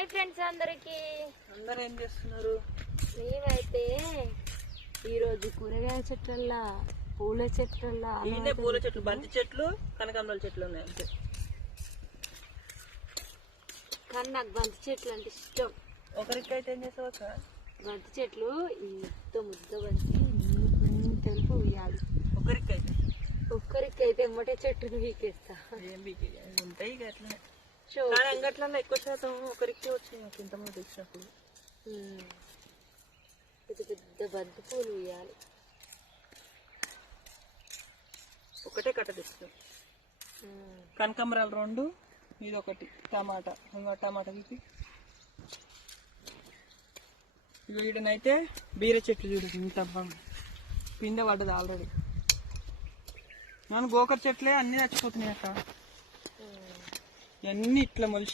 Hi friends అందరికి. అందరూ ఏం చేస్తున్నారు? మేమైతే ఈరోజు కూరగాయల చెట్లల్లా పూల చెట్లల్లా ఈయనే పూల చెట్లు, బంతి చెట్లు, కనకాంబరాల చెట్లు ఉన్నాయి అంతే. కానీ నాకు బంతి చెట్లు అంటే ఇష్టం. ఒకరికైతే ఏం చేసావు అక్క? బంతి చెట్లు ముద్ద బంతి తెలుపు ఉయ్యాలి. ఒక్కరికైతే ఎమ్మటే చెట్టును వీకేస్తా. ఏం ఉంటాయి ఇక అట్లనే. కానీ అంగట్లలో ఎక్కువ శాతం ఒకరికి వచ్చినాయి నాకు ఇంతమంది తెచ్చినప్పుడు. పెద్ద పెద్ద బంతి పూలు ఉయ్యాలి. ఒకటే కట్ట తెచ్చినాం. కనకాంబరాలు 2, ఇది ఒకటి. టమాటా టమాటా వీపి. ఇక వీడనైతే బీర చెట్లు చూడండి ఇంత పిందె పడ్డది ఆల్రెడీ. నన్ను గోకర చెట్లే అన్ని చచ్చిపోతున్నాయి అక్క. ఇవన్నీ ఇట్లా మొలిసి